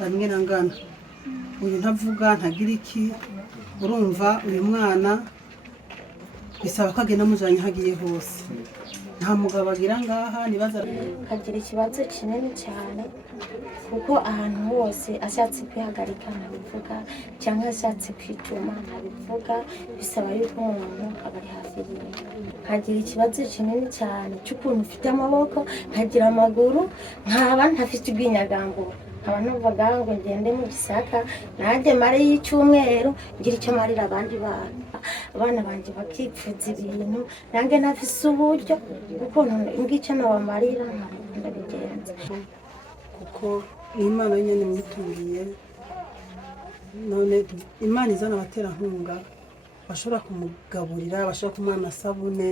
ngana uyu ntavuga ntagira iki urumva uyu mwana bisaba ko agenda mujanye hagiye hose nta mugabo agira ngaha nibaza kagira ikibazo kinini cyane kuko ahantu hose ashatse kwihagarika ntabivuga cyangwa ashatse kwituma ntabivuga bisaba yuko umuntu aba ari hafi yiwe kagira ikibazo kinini cyane cy'ukuntu ufite amaboko nkagira amaguru nkaba ntafite ubwinyagambo nkaba numvaga ngo ngende mu gisaka nanjye mare y'icyumweru ngira icyo marira abandi abana banjye bakipfuza ibintu nanjye ntafise uburyo kuko ngicyo nabamarira ndabigenza kuko Imana nyene mwituriye none Imana izana abaterankunga bashobora kumugaburira bashobora kumuha amasabune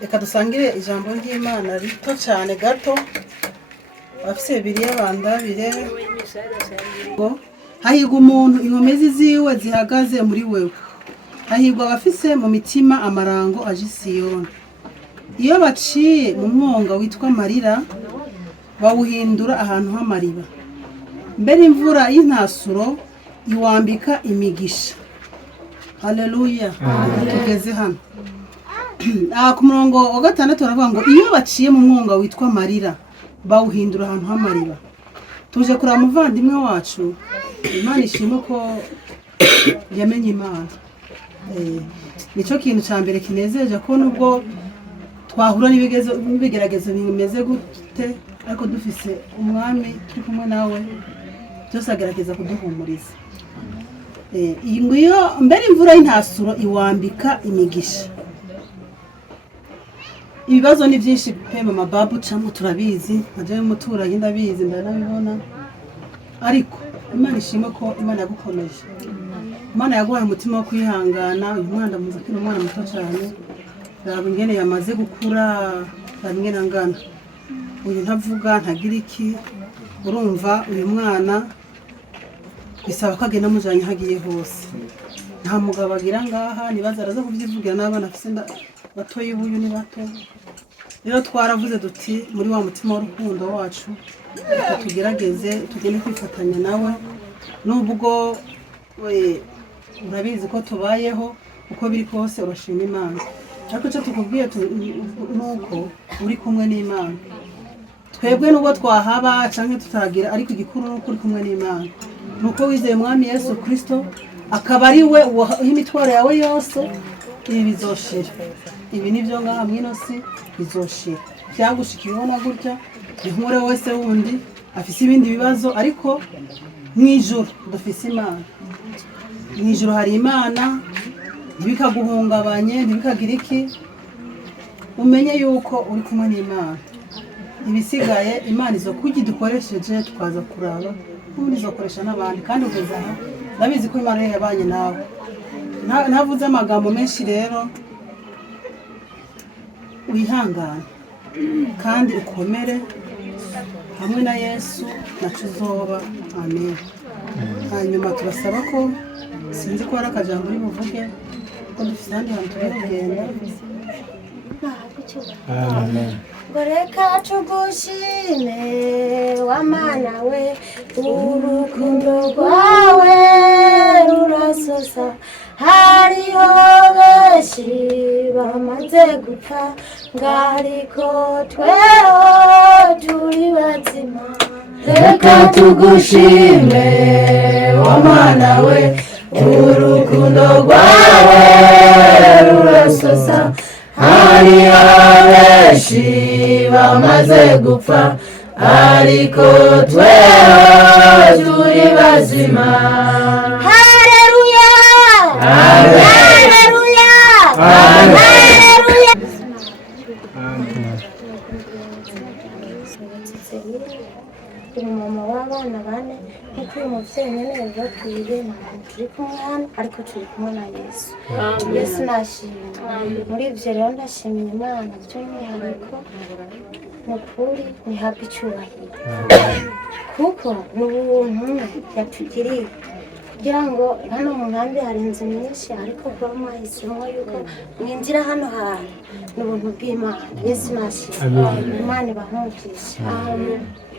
reka dusangire ijambo ry'Imana rito cyane gato afise biriya bandabire ngo hahirwa umuntu inkomezi ziwe zihagaze muri wewe, hahirwa abafise mu mitima amarango aje i Siyoni. Iyo baciye mu mwonga witwa marira bawuhindura ahantu h'amariba, mbere imvura y'intasuro iwambika imigisha. Haleluya. Tugeze hano ku murongo wa 6 baravuga ngo iyo baciye mu mwonga witwa marira bawuhindura ahantu h'amariba. Tuje kuraba umuvandimwe wacu, Imana ishimwe ko yamenye Imana. Nico kintu cya mbere kinezeje ko nubwo twahura n'ibigeragezo bimeze gute, ariko dufise umwami turi kumwe nawe, byose agerageza kuduhumuriza. Iyi ngiyo mbere imvura y'intasuro iwambika imigisha. Ibibazo ni byinshi pe mama babu cyangwa turabizi, naje muturanye ndabizi ndanabibona, ariko Imana ishimwe ko Imana yagukomeje. Imana yaguhaye umutima wo kwihangana. Uyu mwana muzi ko umwana muto cyane, raba ingene yamaze gukura, raba ingene angana. Uyu ntavuga ntagira iki, urumva uyu mwana bisaba ko agenda mujanye hagiye hose. Nta mugabo agira ngaha, nibaza araza kubyivugira n'abana afise batoyi buyu ni bato. Rero twaravuze duti muri wa mutima w'urukundo wacu tugerageze tugende kwifatanya nawe, nubwo urabizi ko tubayeho uko biri kose urashima Imana, ariko cyo tukubwiye nuko uri kumwe n'Imana. Twebwe nubwo twahaba canke tutagira, ariko igikuru nuko uri kumwe n'Imana, nuko wizeye Mwami Yesu Kristo akaba ari we imitwaro yawe yose. Ibi bizoshira, ibi nibyo ngaha mwino si bizoshira. Byagushikiye ubona gutya, inkure wese wundi afise ibindi bibazo, ariko mwijuru dufise Imana. Mwijuru hari Imana, ntibikaguhungabanye, ntibikagira iki. Umenye yuko uri kumwe n'Imana. Ibisigaye Imana izo kugi dukoresheje twaza kuraba, ubundi izokoresha n'abandi, kandi ugeze aha ndabizi ko Imana yabanye nawe. Ntavuze amagambo menshi, rero wihangane kandi ukomere hamwe na Yesu nacu uzoba. Amen. Hanyuma turasaba ko, sinzi ko hari akajambo uri buvuge, ko dufise ahandi hantu turi kugenda. ngo reka tugushime wamana we, urukundo rwawe rurasosa. Hariho benshi bamaze gupfa, ngariko tweho turi bazima. Reka tugushime wamana we, urukundo rwawe rurasosa. Hariho benshi bamaze gupfa, ariko tweho turi bazima. Haleluya, haleluya, haleluya. Umumama w'abana bane, nk'uko uyu muvyeyi nyene yabibabwiye, ntabwo turi kumwe hano, ariko turi kumwe na Yesu. Yesu nashimye. Muri ivyo rero ndashimira Imana by'umwihariko, ni ukuri ntihabwe icyubahiro, kuko ni ubuntu yatugiriye kugira ngo hano mu nkambi hari inzu nyinshi, ariko kuba mwahisemo yuko mwinjira hano hantu ni ubuntu bw'Imana. Yesu nashimye. Imana ibahumugishe.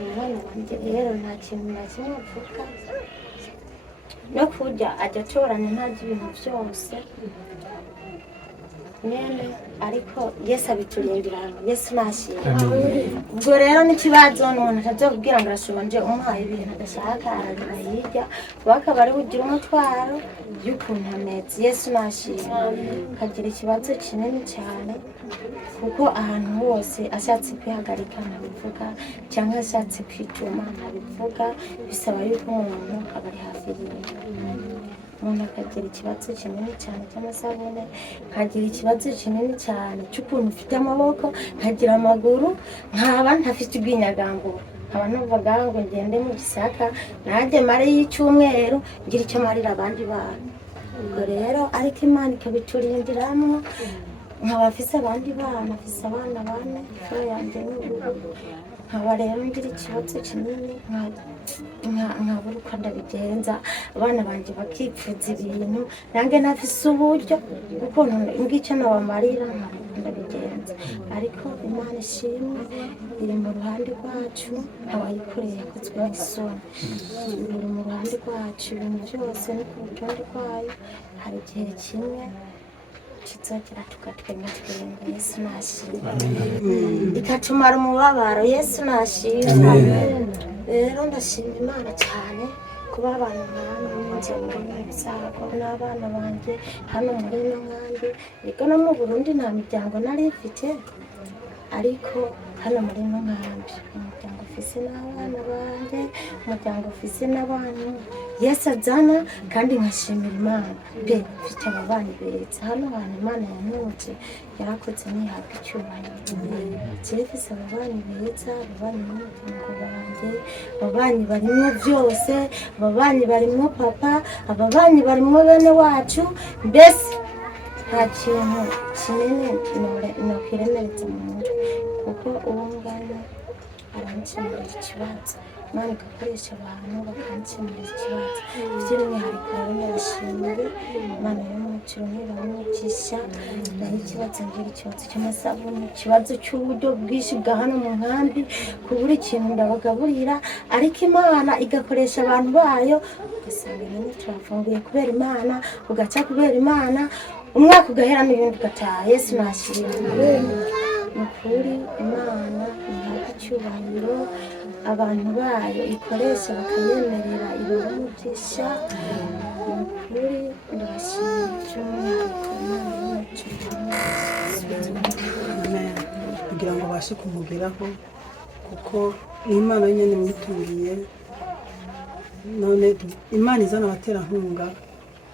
Umwana wanjye rero nta kintu na kimwe avuga, no kurya ajya atoranya ntarya ibintu byose nyene, ariko Yesu abiturindira. Yesu nashimye. Ubwo rero n'ikibazo n'umuntu atazokubwira ngo arashonje umuhaye ibintu adashaka aragira hirya, bakaba ari bugira umutwaro y'ukuntu ameze. Yesu nashimye. Kagira ikibazo kinini cyane, kuko ahantu hose ashatse kwihagarika ntabivuga, cyangwa ashatse kwituma ntabivuga. Bisaba yuko umuntu aba ari hafi yiwe. Umuntu akagira ikibazo kinini cyane cy'amasabune, nkagira ikibazo kinini cyane cy'ukuntu ufite amaboko, nkagira amaguru, nkaba ntafite ubwinyagamburo, nkaba numvaga ngo ngende mu Gisaka nanjye mare y'icyumweru ngira icyo marira abandi bantu. Ubwo rero ariko Imana ikabiturindiramo, nkaba afise abandi bana, afise abana bane, fo yanje n'urugo, nkaba rero ngira ikibazo kinini nkabura uko ndabigenza, abana banje bakipfuza ibintu nange ntafise uburyo kuko ngicyo nabamarira nkabura ndabigenza, ariko Imana ishimwe iri mu ruhande rwacu, abayikoreye yakozwe n'isoni, iri mu ruhande rwacu, ibintu byose ni ku rutonde rwayo. Hari igihe kimwe kizogera tugatwenga twenga, Yesu nashimwe, ikatumara umubabaro, Yesu nashimwe. Rero ndashima Imana cyane kuba abantu nk'ano n'inzu n'ibyago n'abana banje hano muri ino nkambi. Ego no mu Burundi nta miryango nari mfite, ariko hano muri ino nkambi umuryango ufise n'abana banje, umuryango ufise n'abantu Yesu azana, kandi nkashimira Imana pe mfite ababanyi beza hano hantu Imana yanyoboje, yarakoze nihabwa icyubahiro. Mfise ababanyi beza, ababanyi n'umuryango wanjye, ababanyi barimwo byose, ababanyi barimwo papa, ababanyi barimwo bene wacu, mbese nta kintu kinini nokwiremereza mu mutwe, kuko uwo ngana arankemurira ikibazo, Imana igakoresha abantu bakankemurira ikibazo. By'umwihariko rero ndabashimira Imana y'umuciro niramugisha, naho ikibazo ngira ikibazo cy'amasabune, ikibazo cy'uburyo bwinshi bwa hano mu nkambi, kubura ikintu ndabagaburira, ariko Imana igakoresha abantu bayo, ugasanga nyine turafunguye kubera Imana, ugaca kubera Imana, umwaka ugahera n'ibindi ugataha. Yesu nashimwe. Ni ukuri Imana ihabwa icyubahiro, abantu bayo ikoresha bakayemerera ibamugisha. Ni ukuri ndabashimira by'umwihariko Imana y'umuciro kugira ngo babashe kumugeraho, kuko ni Imana nyine mwituriye. None Imana izana abaterankunga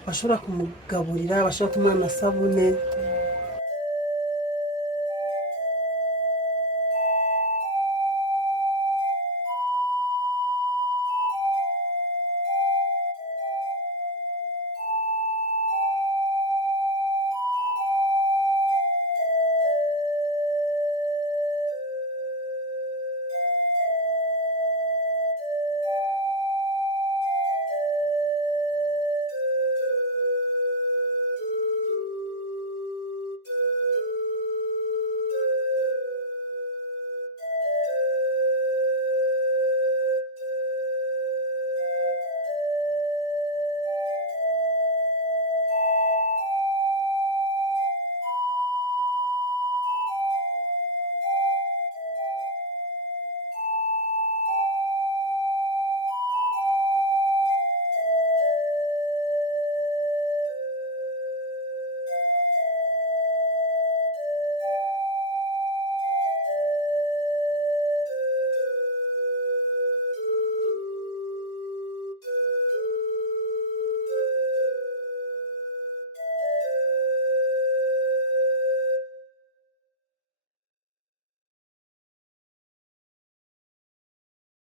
bashobora kumugaburira, bashobora kumuha amasabune,